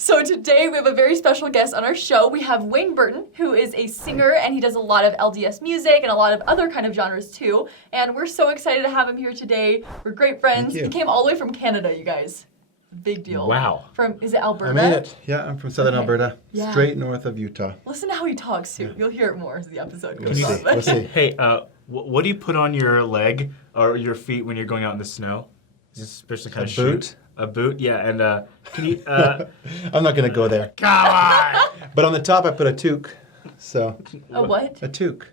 So today we have a very special guest on our show. We have Wayne Burton, who is a singer, and he does a lot of LDS music and a lot of other kind of genres too. And we're so excited to have him here today. We're great friends. He came all the way from Canada, you guys. Big deal. Wow. Is it Alberta? I made it. Yeah, I'm from southern Alberta, straight north of Utah. Listen to how he talks too. You'll hear it more as the episode goes We'll on. see. We'll see. Hey, what do you put on your leg or your feet when you're going out in the snow? Is this especially kind of boot? A boot, yeah. And can you? I'm not gonna go there. Come on. But on the top, I put a toque. So. A what? A toque.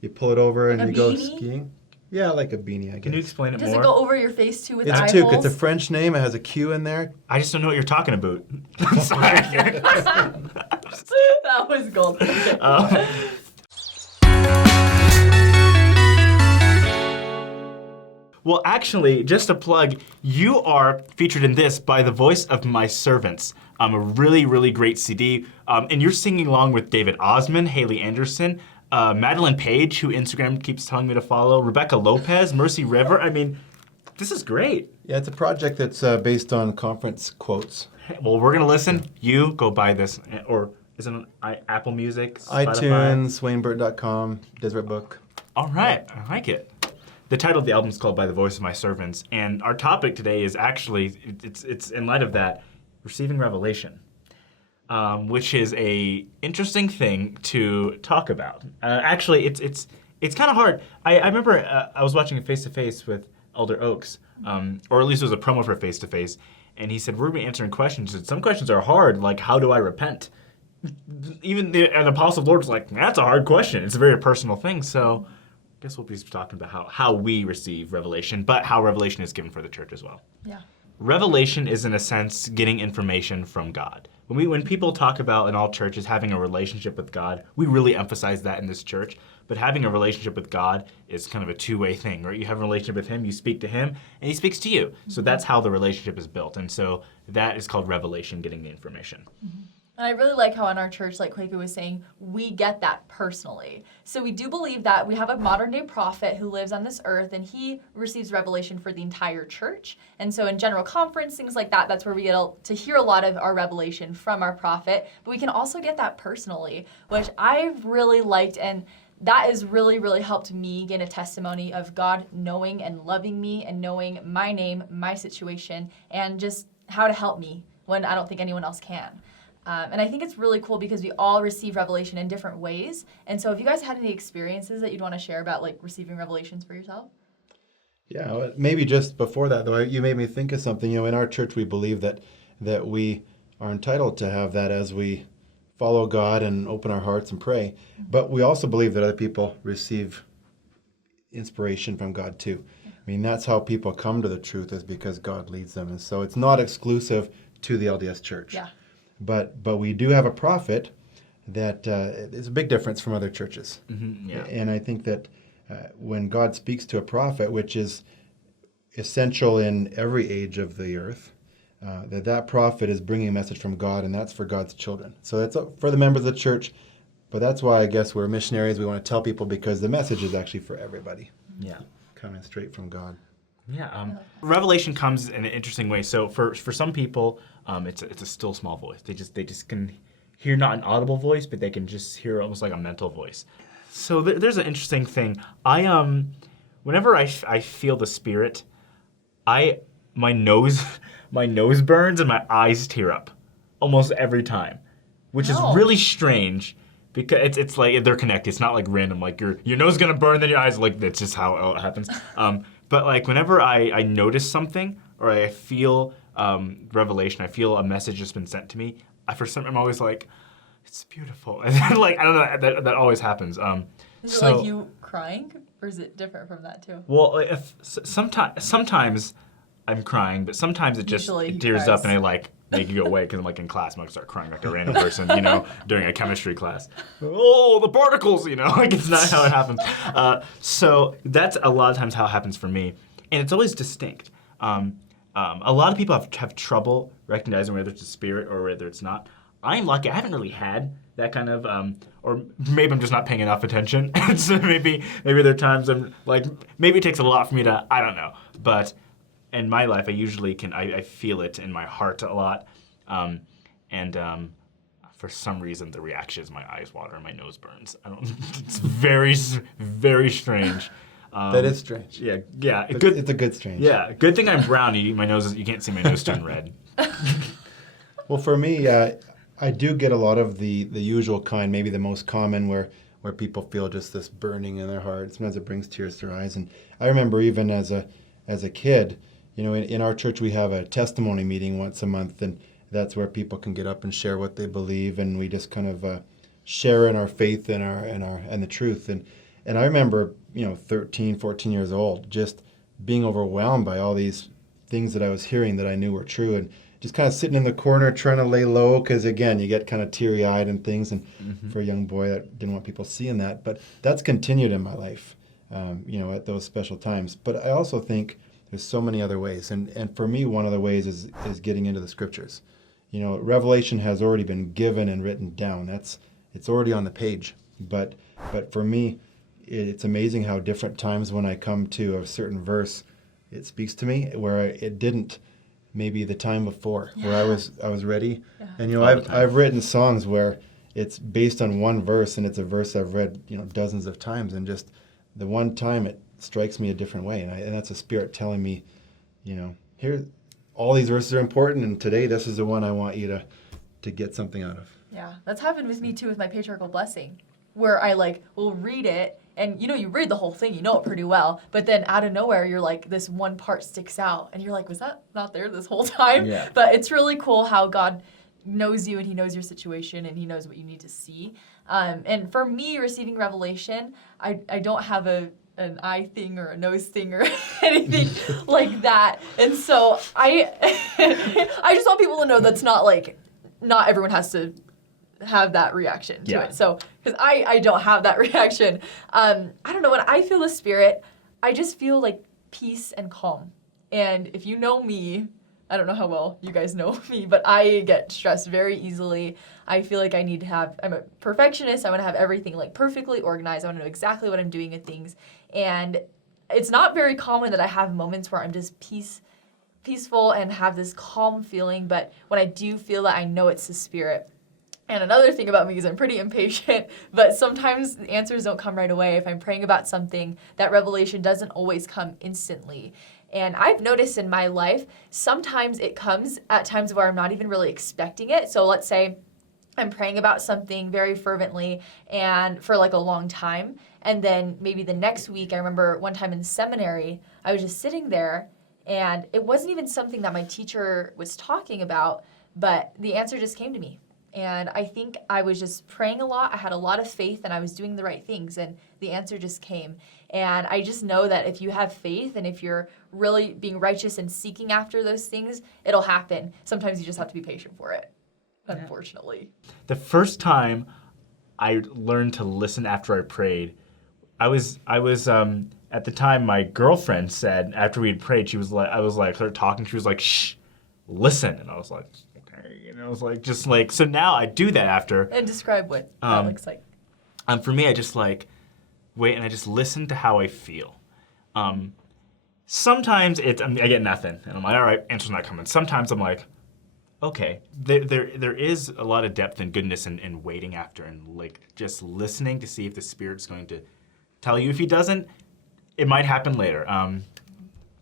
You pull it over and Like you a go beanie? skiing. Yeah, like a beanie, I guess. Can you explain it Does more? it go over your face too with It's eye a toque. holes? It's a French name. It has a Q in there. I just don't know what you're talking about. Sorry. That was gold. Okay. Well, actually, just a plug, you are featured in this by the voice of my servants. A really, really great CD. And you're singing along with David Osmond, Haley Anderson, Madeline Page, who Instagram keeps telling me to follow, Rebecca Lopez, Mercy River. I mean, this is great. Yeah, it's a project that's based on conference quotes. Well, we're going to listen. You go buy this. Or is it on Apple Music, Spotify? iTunes, WayneBurt.com, Deseret Book. All right. I like it. The title of the album is called By the Voice of My Servants. And our topic today is actually, it's in light of that, receiving revelation. Which is a interesting thing to talk about. Actually, it's kind of hard. I remember I was watching a face-to-face with Elder Oaks, or at least it was a promo for face-to-face, and he said, we're going to be answering questions. And some questions are hard, like, how do I repent? Even an apostle of the Lord was like, that's a hard question. It's a very personal thing, so I guess we'll be talking about how we receive revelation, but how revelation is given for the church as well. Yeah. Revelation is, in a sense, getting information from God. When people talk about in all churches having a relationship with God, we really emphasize that in this church. But having a relationship with God is kind of a two-way thing, right? You have a relationship with Him, you speak to Him, and He speaks to you. So that's how the relationship is built. And so that is called revelation, getting the information. Mm-hmm. And I really like how in our church, like Quaker was saying, we get that personally. So we do believe that we have a modern day prophet who lives on this earth and he receives revelation for the entire church. And so in general conference, things like that, that's where we get to hear a lot of our revelation from our prophet. But we can also get that personally, which I've really liked, and that has really, really helped me gain a testimony of God knowing and loving me and knowing my name, my situation, and just how to help me when I don't think anyone else can. And I think it's really cool because we all receive revelation in different ways. And so if you guys had any experiences that you'd want to share about like receiving revelations for yourself? Yeah, well, maybe just before that, though, you made me think of something. You know, in our church, we believe that we are entitled to have that as we follow God and open our hearts and pray. But we also believe that other people receive inspiration from God, too. I mean, that's how people come to the truth, is because God leads them. And so it's not exclusive to the LDS church. Yeah. But we do have a prophet that is a big difference from other churches. Mm-hmm, yeah. And I think that when God speaks to a prophet, which is essential in every age of the earth, that prophet is bringing a message from God, and that's for God's children. So that's for the members of the church, but that's why I guess we're missionaries. We want to tell people because the message is actually for everybody. Yeah. Coming straight from God. Yeah, revelation comes in an interesting way. So for some people, it's a still small voice. They just can hear not an audible voice, but they can just hear almost like a mental voice. So there's an interesting thing. Whenever I feel the Spirit, my nose burns and my eyes tear up almost every time, which is really strange. Because it's like they're connected. It's not like random. Like your nose is gonna burn, then your eyes. Like that's just how it happens. But like whenever I notice something or I feel revelation, I feel a message has been sent to me. I'm always like, it's beautiful. And then, like I don't know, that always happens. Is it like you crying, or is it different from that too? Well, sometimes I'm crying, but sometimes it just tears up and I like make you go away because I'm like in class, I'm gonna start crying like a random person, during a chemistry class. Oh, the particles, like it's not how it happens. So that's a lot of times how it happens for me, and it's always distinct. A lot of people have trouble recognizing whether it's a spirit or whether it's not. I'm lucky. I haven't really had that kind of, or maybe I'm just not paying enough attention. So maybe there are times I'm like, maybe it takes a lot for me to, I don't know, but in my life, I usually I feel it in my heart a lot. And and for some reason the reaction is my eyes water and my nose burns. I don't. It's very very strange. That is strange. Yeah. It's a good strange. Yeah, good thing I'm brown. My nose is, you can't see my nose turn red. Well, for me, I do get a lot of the usual kind, maybe the most common, where people feel just this burning in their heart. Sometimes it brings tears to their eyes. And I remember even as a kid, in our church we have a testimony meeting once a month, and that's where people can get up and share what they believe, and we just kind of share in our faith and the truth. And I remember, 13, 14 years old, just being overwhelmed by all these things that I was hearing that I knew were true, and just kind of sitting in the corner trying to lay low, because again, you get kind of teary-eyed and things, and for a young boy, that didn't want people seeing that. But that's continued in my life, at those special times. But I also think there's so many other ways, and for me, one of the ways is getting into the scriptures. Revelation has already been given and written down. It's already on the page. But for me, it's amazing how different times when I come to a certain verse, it speaks to me where it didn't maybe the time before, where I was ready. Yeah. And I've written songs where it's based on one verse, and it's a verse I've read dozens of times, and just the one time it strikes me a different way, and that's a Spirit telling me, here, all these verses are important, and today this is the one I want you to get something out of. Yeah, that's happened with me too with my patriarchal blessing, where I will read it, and you read the whole thing, you know it pretty well, but then out of nowhere you're like, this one part sticks out, and you're like, was that not there this whole time? Yeah. But it's really cool how God knows you, and he knows your situation, and he knows what you need to see. And for me, receiving revelation, I don't have an eye thing or a nose thing or anything like that. And so I just want people to know that's not everyone has to have that reaction to it. So, because I don't have that reaction. I don't know, when I feel the Spirit, I just feel peace and calm. And if you know me, I don't know how well you guys know me, but I get stressed very easily. I feel like I'm a perfectionist. I want to have everything perfectly organized. I want to know exactly what I'm doing with things. And it's not very common that I have moments where I'm just peaceful and have this calm feeling. But when I do feel that, I know it's the Spirit. And another thing about me is I'm pretty impatient, but sometimes the answers don't come right away. If I'm praying about something, that revelation doesn't always come instantly. And I've noticed in my life, sometimes it comes at times where I'm not even really expecting it. So let's say I'm praying about something very fervently and for a long time. And then maybe the next week, I remember one time in seminary, I was just sitting there, and it wasn't even something that my teacher was talking about, but the answer just came to me. And I think I was just praying a lot. I had a lot of faith, and I was doing the right things, and the answer just came. And I just know that if you have faith and if you're really being righteous and seeking after those things, it'll happen. Sometimes you just have to be patient for it, unfortunately. The first time I learned to listen after I prayed, I was at the time my girlfriend said after we had prayed, I was started talking, she was like, shh, listen. And I was like, and I was so now I do that after. And describe what that looks like. For me, I just wait, and I just listen to how I feel. Sometimes I get nothing, and I'm like, all right, answer's not coming. Sometimes I'm like, okay, there is a lot of depth and goodness in waiting after, and just listening to see if the Spirit's going to tell you. If he doesn't, it might happen later.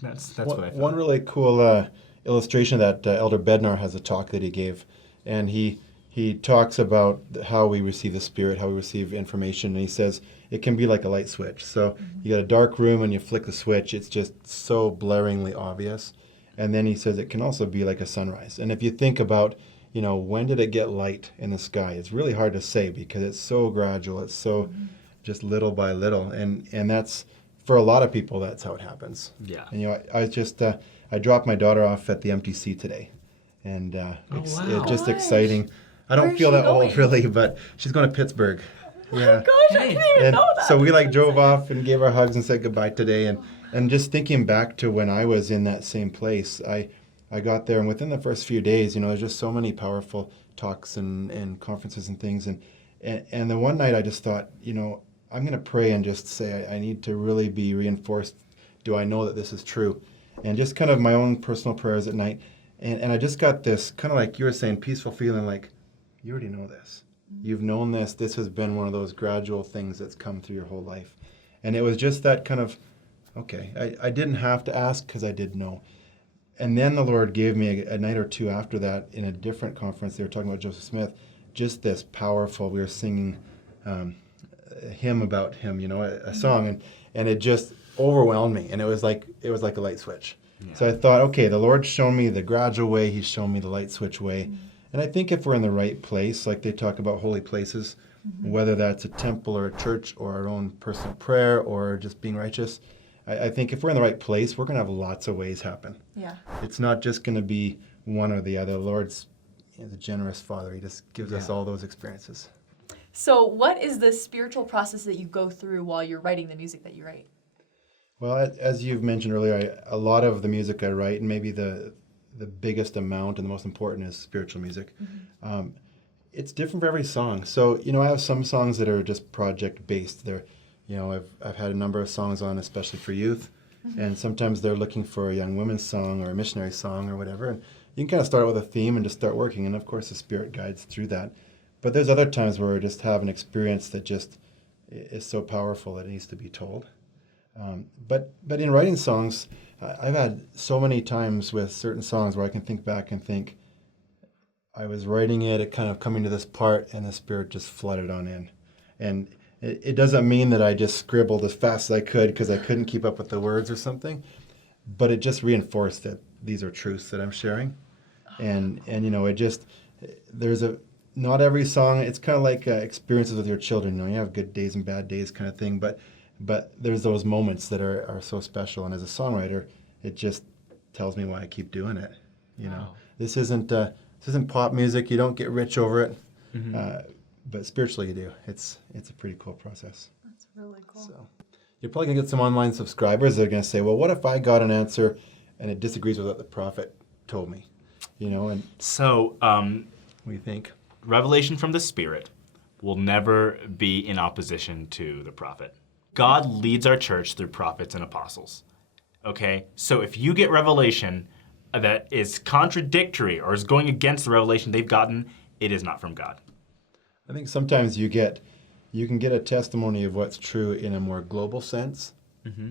That's what I feel. One really cool illustration that Elder Bednar has a talk that he gave, and he talks about how we receive the Spirit, how we receive information, and he says it can be like a light switch. So you got a dark room and you flick the switch, it's just so blaringly obvious. And then he says it can also be like a sunrise. And if you think about, when did it get light in the sky? It's really hard to say because it's so gradual, it's so just little by little, and that's, for a lot of people, that's how it happens. Yeah. And I dropped my daughter off at the MTC today, and it's just exciting. I don't feel that old really, but she's going to Pittsburgh. Yeah. Oh my gosh, I didn't even know that. So we drove off and gave our hugs and said goodbye today, and just thinking back to when I was in that same place, I got there, and within the first few days, there's just so many powerful talks and conferences and things, and the one night I just thought, I'm going to pray and just say I need to really be reinforced. Do I know that this is true? And just kind of my own personal prayers at night. And I just got this kind of like you were saying, peaceful feeling like, you already know this. You've known this. This has been one of those gradual things that's come through your whole life. And it was just that kind of, okay, I didn't have to ask because I did know. And then the Lord gave me a night or two after that in a different conference. They were talking about Joseph Smith. Just this powerful, we were singing a hymn about him, a song. And it just overwhelmed me. And it was like a light switch. Yeah. So I thought, okay, the Lord's shown me the gradual way. He's shown me the light switch way. And I think if we're in the right place, like they talk about holy places, whether that's a temple or a church or our own personal prayer or just being righteous, I think if we're in the right place, we're going to have lots of ways happen. Yeah. It's not just going to be one or the other. The Lord's the generous Father. He just gives us all those experiences. So what is the spiritual process that you go through while you're writing the music that you write? Well, as you've mentioned earlier, a lot of the music I write, and maybe the biggest amount and the most important is spiritual music. It's different for every song. So, I have some songs that are just project-based. They're, I've had a number of songs on, especially for youth, and sometimes they're looking for a young women's song or a missionary song or whatever, and you can kind of start with a theme and just start working, and of course the Spirit guides through that. But there's other times where I just have an experience that just is so powerful that it needs to be told. But in writing songs, I've had so many times with certain songs where I can think back and think, I was writing it kind of coming to this part, and the Spirit just flooded on in. And it doesn't mean that I just scribbled as fast as I could because I couldn't keep up with the words or something, but it just reinforced that these are truths that I'm sharing. And it just, not every song, it's kind of like experiences with your children. You have good days and bad days kind of thing, but there's those moments that are so special. And as a songwriter, it just tells me why I keep doing it. Wow. This isn't pop music. You don't get rich over it. But spiritually you do. It's a pretty cool process. That's really cool. So you're probably going to get some online subscribers that are going to say, well, what if I got an answer and it disagrees with what the prophet told me? And so what do you think? Revelation from the Spirit will never be in opposition to the prophet. God leads our church through prophets and apostles. Okay? So if you get revelation that is contradictory or is going against the revelation they've gotten, it is not from God. I think sometimes you can get a testimony of what's true in a more global sense,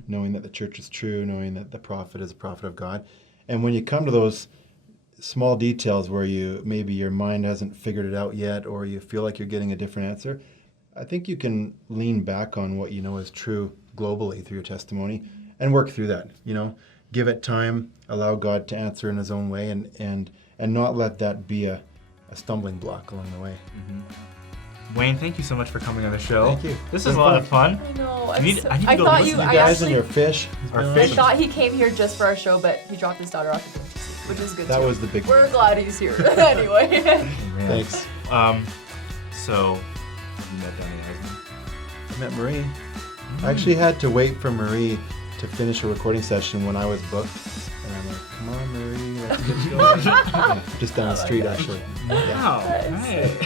knowing that the church is true, knowing that the prophet is a prophet of God. And when you come to those small details where maybe your mind hasn't figured it out yet, or you feel like you're getting a different answer, I think you can lean back on what you know is true globally through your testimony and work through that. Give it time, allow God to answer in His own way, and not let that be a stumbling block along the way. Wayne, thank you so much for coming on the show. Thank you. This is a lot of fun. I know. I need to go thought listen You to guys and your fish. I thought he came here just for our show, but he dropped his daughter off at the which is good. That too. was the big. We're glad he's here. Anyway. Thanks. So, you met Danny Eisman? I met Marie. I actually had to wait for Marie to finish a recording session when I was booked. And I'm like, come on, Marie, let's get going. Just down the street, actually. Wow. Hey.